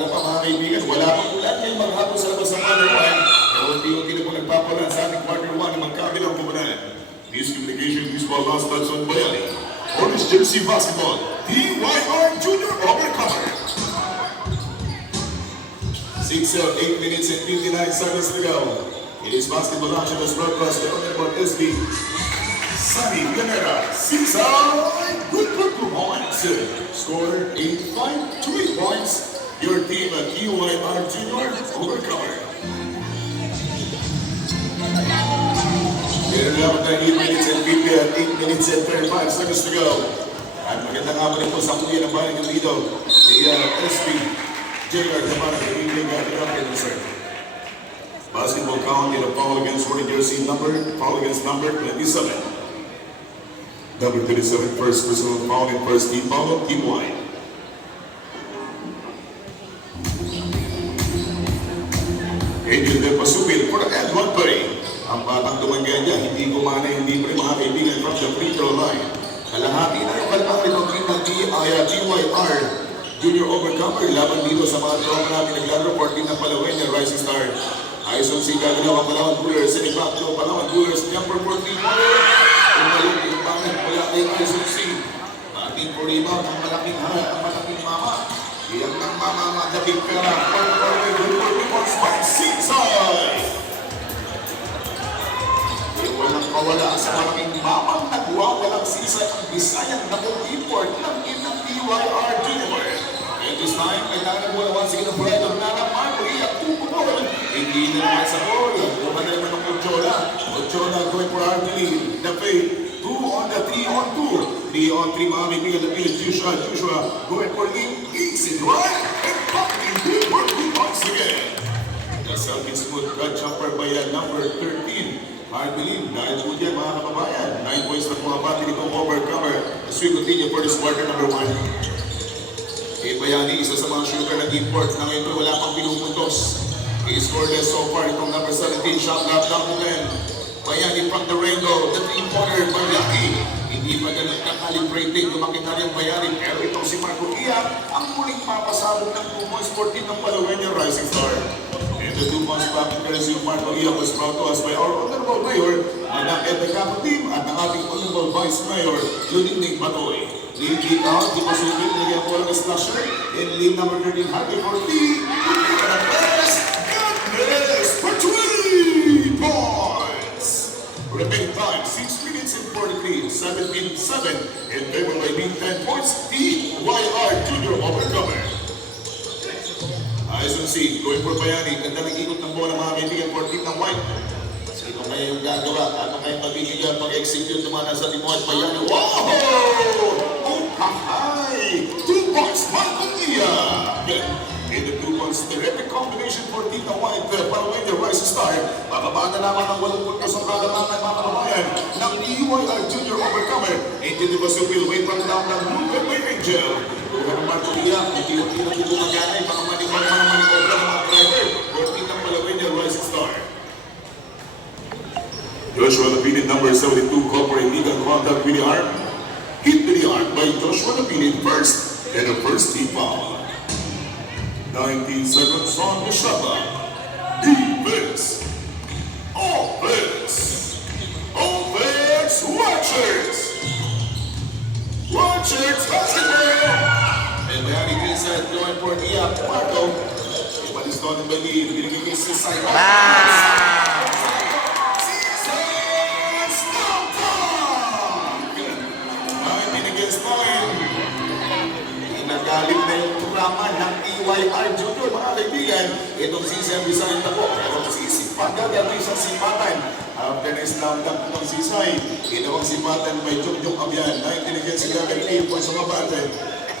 maaga pa mga kaibigan. Wala pang ulan ngayon maghapon sa labas ng quarter 1. Pero unti-unti na po nagpapalan sa ating quarter 1 na magkabilang pumanan. Miscommunication, baseball last touch on Bayani. Orange Jersey Basketball, DYR Junior Overcomer. 8 minutes and 59 seconds to go. It is basketball action as broadcast by Honorable SB Sunny Ganera. Sisay good points. Score 8-5, 2 points. Your team at DYR Junior Overcomer. Meron naman tayo 8 minutes and 50 at 8 minutes and 35 seconds to go. At magandang hapon po sa kuya ng bayan ng Lido. Si SB J.R. Tamara, the evening after sir. Basketball count in a foul against Orange Jersey foul against number 27. Number 27, first personal foul in first team foul, team wide. Angel de Pasupil for the end one play. Ang batang tumangga niya, hindi gumana yung libre mga kaibigan from the free throw line. Kalahati na yung kalpang rin ng team ng DYR Junior Overcomer. Laban dito sa mga tropa namin naglalaro 14 ng Palawan ng Rising Star. Aison si gagalaw ang Palawan Coolers. Sa ibang Palawan Coolers, number 14 Mother. Umalong yung pangit mula kay Aison si. Ating po rebound ang malaking mama. Iyan ng mama, dating pera. Walang kawala sa malaking mamang nagwawalang sisay ang Bisayang napong-import ng inang DYR Junior. At this time, kailangan mo naman sige ng pride of Nana Marbury at Tupunol. Hindi na naman sa ball. Buka na naman ng Ochola. Ochola going for Artily. The fade. 2 on the 3 on 2. 3 on 3 mga kaibigan ng Philips. Joshua going for him. Easy drive. And popping good for 2 points again. The Selfie Smooth cut jumper by number 13. I believe, dahil po dyan mga kababayan, 9 points na pumapati nitong Overcomer as we continue for this quarter number 1. Kay Bayani, isa sa mga shooter nag-import na ngayon wala pang pinupuntos. I-scoreless so far itong number 17, shot lap down to 10. Bayani from the rainbow, the 3-pointer, Bayani. Hindi pa ganun ka-calibrating, lumaki na rin Bayani, pero itong si Marco Ia, ang muling papasabog ng 2 points for team ng Palawan Rising Star. The 2 months back in Peres yung Marco Ia was brought to us by our Honorable Mayor, Manang Ed Capo Team, at ang ating Honorable Vice Mayor, Luningning Batoy. Lead kick out, di Pasupil, nilagyan po lang slasher, in lead number 13, Harvey Forti, and for 20 points! Remaining time, 6 minutes and 43, 17-7, in favor by being 10 points, DYR Junior Overcomer. Aison C, going for Bayani, ganda ng ikot ng bola mga kaibigan for team ng White. Sino kaya yung gagawa? Ano kaya pagbibigan pag-execute naman sa team White Bayani? Wow! Oh, kahay! 2 points, Marco Ia! In the 2 points, terrific combination for team ng White. Palawan the Rising Star. Bababa na naman ang 8 puntos ang kagalangan mga kababayan ng DYR Junior Overcomer. Into the Basupil, wait from down ng Lupe by Angel. Bukan ng Marco Ia, hindi na gumagana yung mga manibang obra ng mga driver. Working ng Palawan the Rising Star. Joshua Lapidin, number 72, call for illegal contact with the arm. Hit to the arm by Joshua Lapidin first, and a first team foul. 19 seconds on the shot clock. Defense. Offense. Offense. Watchers. Watchers. Basketball. And Bayani Greenset going for Ia Marco. Ibalis doon ng Bali. Binigay kay Sisay. Nagalit na yung programa ng DYR Junior, mga kaibigan. Itong sisay Bisaya Tapo. Pero sisipan gagawin isang sipatan. After na slam dunk ng sisay, ginawang sipatan by Jok Abian. 19 against 11, 8 points sa mabatan.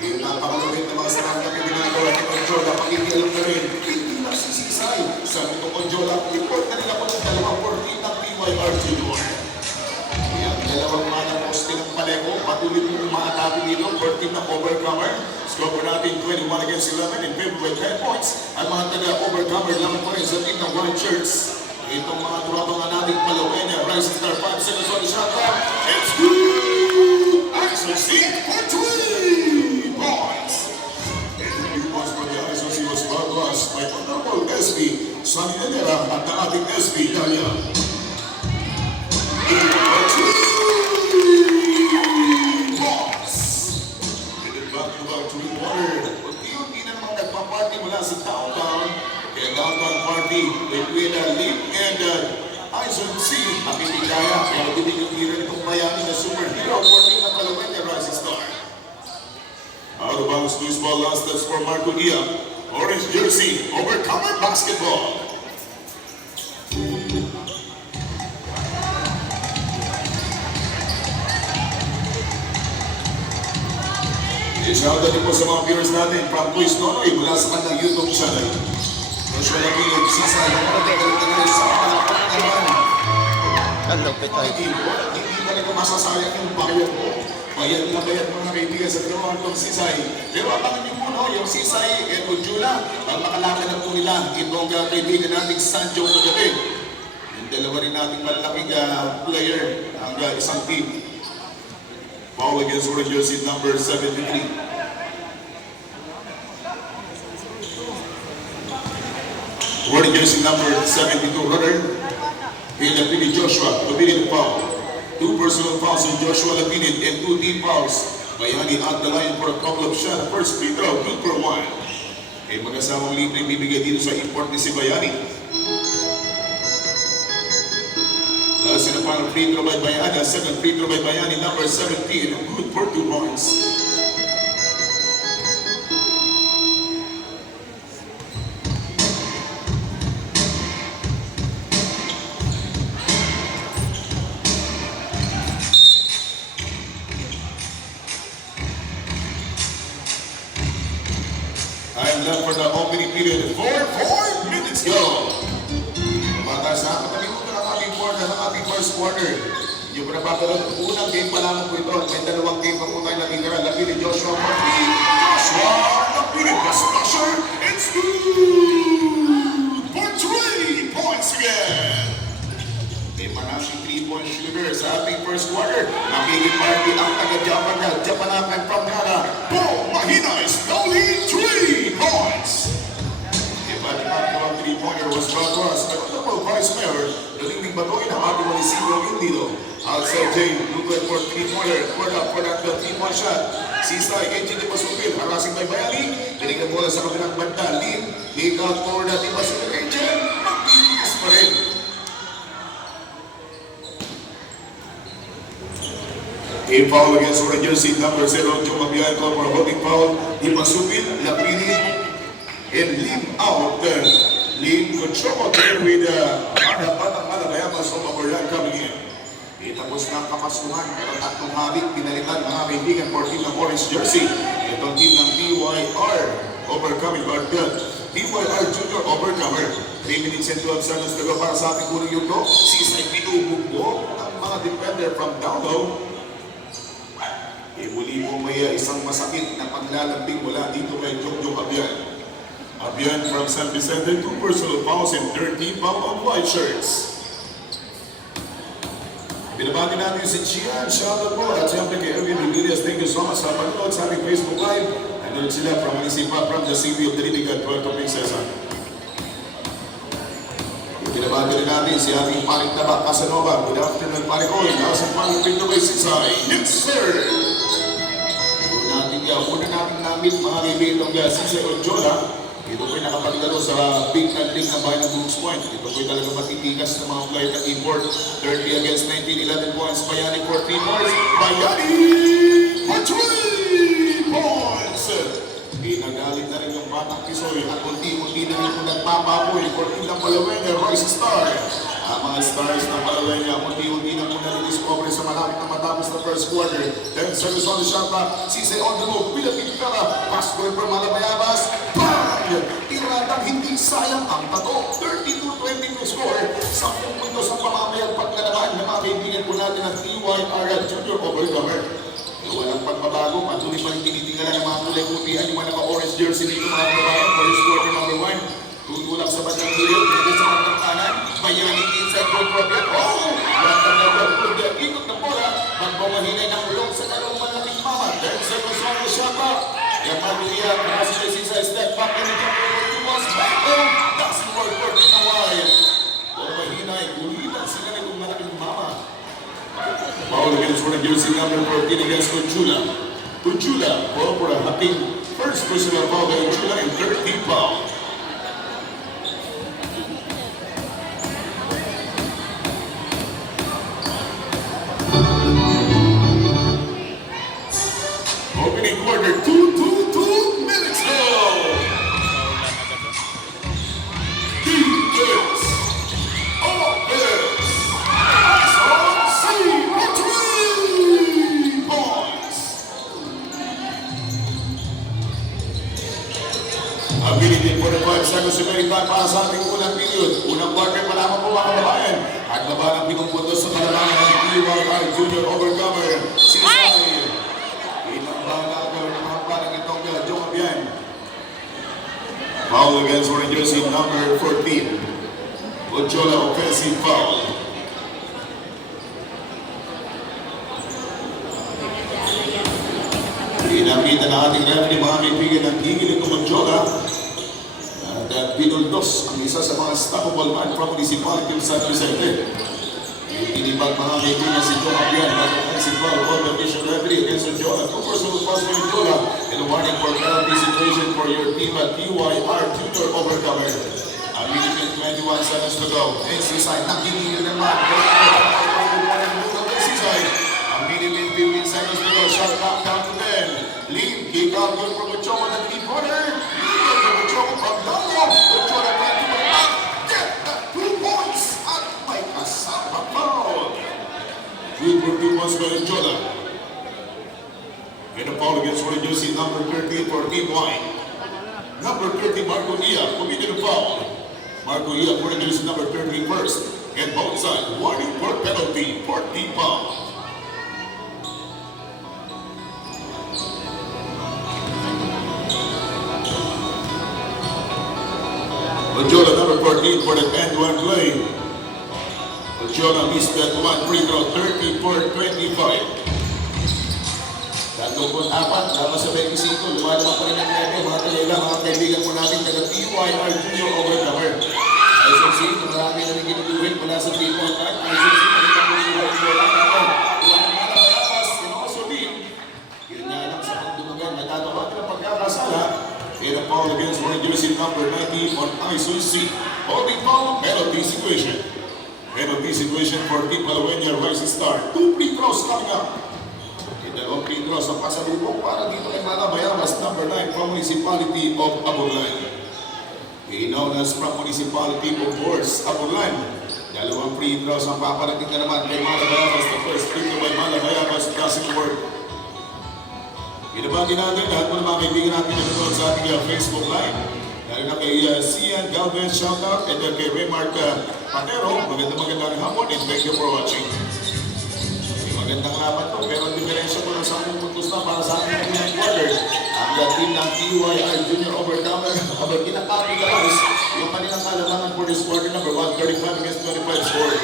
Yung napakalawin ng mga slam dunk yung ginagawa ni Conjola. Pakikialam na rin. Hindi lang si sisay. Sa itong Conjola, report na nila po ng 2-14 ng DYR Junior. Ang dalawang manang poste ng Paleco, patuloy po umaatake dito, 14 ng Overcomer. Score natin 21 against 11 in favor with 10 points. Ang mga taga-Overcomer lang po rin sa team ng White Shirts. Itong mga turabang nga nating Palawan, Rising Star 5 seconds on the shot clock. It's good! ISOC for 3 points! And the 3 points for the ISOC was reversals for Marco Dia. Orange jersey, Overcomer Basketball. I-shoutout din po sa mga viewers natin from Quiz Nonoy mula sa kanilang YouTube channel. Joshua Lapilog, Sisa, yung mga tagalitan sa palakpak naman. Kalupit ay. Hindi talaga masasayang yung bayad mo. Bayad na bayad mga kaibigan sa ginawa itong Sisay. Pero abangan niyo po, no, yung Sisay at Ujula, ang makalaban na po nila, itong kaibigan nating Sanjo Kagabi. Yung dalawa rin nating malaking player ang isang team. Foul against orange jersey number 73. Orange jersey number 72, runner. Lapinid Joshua, Lapinid foul. 2 personal fouls on Joshua Lapinid and 2 team fouls. Bayani at the line for a couple of shots. First free throw, 2 for 1. Magkasamang libre bibigay dito sa import ni si Bayani. Last in the final free throw by Bayani, second free throw by Bayani, number 17, good for 2 points. Time left for the opening period. 4 minutes go. Bata sa apat na minuto ng ating quarter, ng ating first quarter. Yung pinapapalad, unang game pa lamang po ito. May dalawang game pa po tayo nakikira. Lapinid Joshua Murphy. Joshua Lapinid, the smasher. It's good for 3 points again. May panasing 3-point shooter sa ating first quarter. Nakikip party ang taga-Japan na Japanakan from Ghana. Paul Mahina is now lead 3 points. Ang 3-pointer was brought to us by Honorable Vice Mayor Domingo Batoy na ating munisipyo ng Indido. Outside Jane, Lugan for 3-pointer. For that 3-point shot. Sisay, Kenji Di Pasupil, harassing by Bayani. Tinignan mula sa kabilang banda. Lin, take out for Di Pasupil. Kenji, mag-iis pa rin. A foul against orange jersey number 0, Joe Mabianco for holding foul. Di Pasupil, Lapinid, and Lim out. Lim control there with Batang Malabayamas from Aborlan coming in. Itapos na ang kapasuhan pero tatlong halik pinalitan mga kaibigan for team ng orange jersey. Itong team ng PYR overcoming or PYR Junior overcomer. 3 minutes and 12 seconds to go para sa ating unang yugo. Sisay pinubugbo ang mga defender from down low. Muli po may isang masakit na paglalambing mula dito kay Jojo Abian. Abian from San Vicente, 2 personal fouls and 13 foul on white shirts. Binabati natin si Gian, shoutout po at siyempre kay Erwin Rodriguez. Thank you so much sa panonood sa ating Facebook Live. Nanonood sila from Manisipa, from the city of Trinidad, Puerto Princesa. Binabati rin natin si ating Paring Tabak Casanova. Good afternoon, Paring Koy. Nasa Paring Pinto by Sisay. Yes, sir! Una natin namin mga kaibigan Sisay Ojola. Ito po'y nakapaglaro sa big and league na bayan ng Brooks Point. Ito po'y talaga matitigas ng mga player na import. 30 against 19, 11 points. Bayani for 3 points. Bayani for 3 points! Pinagalit na rin yung Batang Pisoy at unti-unti na rin kung nagpapapoy for team ng Palawenya, Royce Star. Ang mga stars ng Palawenya, unti-unti na muna na-discover sa malapit na matapos na first quarter. 10 seconds on the shot clock. Sisay on the move. Pilapit ka na. Pass goal for Malabayabas. Bang! Tinatang hindi sayang ang tato. 32-20 to score. 10 puntos ang pamamayagpag na naman ng mga kaibigan po natin ng TYR Junior Overcomer. Walang pagbabago, patuloy pa rin tinitingala ng mga kulay-putihan yung mga naka-orange jersey dito mga kababayan. First quarter number 1. Tutulak sa bandang hilid, pinagin sa bandang kanan. Bayani inside goal problem. Oh! Latang na goal. Ikot ng bola. Magbumahinay ng ulong sa dalawang malaking mama. 10 seconds on the shot clock. Yung Magulia, nakasya Sisa, step back in the jump over to was back home. Doesn't work for Pinaway. Bumahinay, ulitan sila na yung malaking mama. Foul against orange jersey number 14 against Ujula. Ujula, ball for a hacking. First personal foul by Ujula and 13 foul. Opening quarter, 2 minutes go. seconds remaining time para sa ating unang period. Unang quarter pa lamang po mga kababayan. At baba ng pitong puntos sa kalamangan ng PYR Junior Overcomer. Sisay. Inambalagal ng mga parang itong Jong Abian. Foul against Orange Jersey number 14. Ochoa offensive foul. Pinakita na ating referee mga kaibigan ng higil ito Ochoa. At binuldos ang isa sa mga stoppable man from Municipality of San Vicente. Tinibag mga kaibigan si Jong Abian at offensive foul on the official referee against Ochoa. Two personal fouls for Ochoa and a warning for penalty situation for your team at PYR Junior Overcomer. Ang minimum 21 seconds to go. And Sisay nakikita naman. Ang minimum 15 seconds to go. Shot clock down to 10. Lead, kick out good from Ochoa at the corner. Lead from Ochoa from Damo. Ochoa back to the back. Get the 2 points. At may kasama foul. Good for 2 points by Ochoa. And a foul against Orange Jersey number 30 for Team White. Number 30, Marco Ia, committed a foul. Marco Ia, Orange Jersey number 30 first. And both sides, warning for penalty for Team Foul. Ochoa number 14 for the end-to-end play. Ochoa missed that one free throw, 30 for 25. Tatlong apat, dapat sa 25, lumalabang pa rin ang level, mga talaga, mga kaibigan po natin, taga PYR Junior Overcomer. ISOC, marami na rin ginutuhin mula sa 3-point line. ISOC, palitan mo yung Ochoa natin. Ilang mga nabayabas, and also din, yun nga lang sa pagdumugan, natatawagan ang pagkakasala. And a foul against Orange Jersey number 19 on ISOC. Holding foul, penalty situation. Penalty situation for Team Palaweña Rising Star. 2 free throws coming up. Dalawang free throws ang pasalubong para dito kay Malabayabas, number 9 from Municipality of Aburlan. Known as from Municipality of Force, Aburlan. Dalawang free throws ang paparating na naman kay Malabayabas. The first free throw by Malabayabas doesn't work. Inabagi natin lahat mo na mga kaibigan natin na nanonood sa ating Facebook Live. Lalo na kay Sian Galvez, shoutout, and then kay Remark Patero. Magandang hapon and thank you for watching. Magandang laban to, pero ang diferensya ko ng 10 puntos na para sa ating unang quarter. Ang team ng PYR Junior Overcomer, habang kinakapitalize yung kanilang kalamangan for this quarter number 135 against 25 score.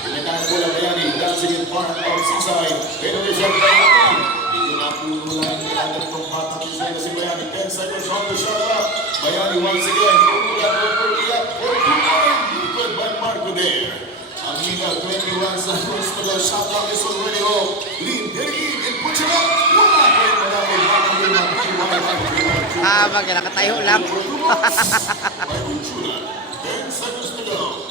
Pinagkaan po lang Bayani, dancing in front of Sisay, pero may shot by Bayani. Hindi na puno lang yung kailangan itong batang Sisay na si Bayani. 10 seconds on the shot up. Bayani once again, puno lang for Iyak, for 2-point, good by Marco there. Amiga, 21 seconds to the shot clock is already off. Lean, Derry, and puts it up. Wala pa rin wala kay Marco Lima. Nakatayo lang. 10 seconds to go.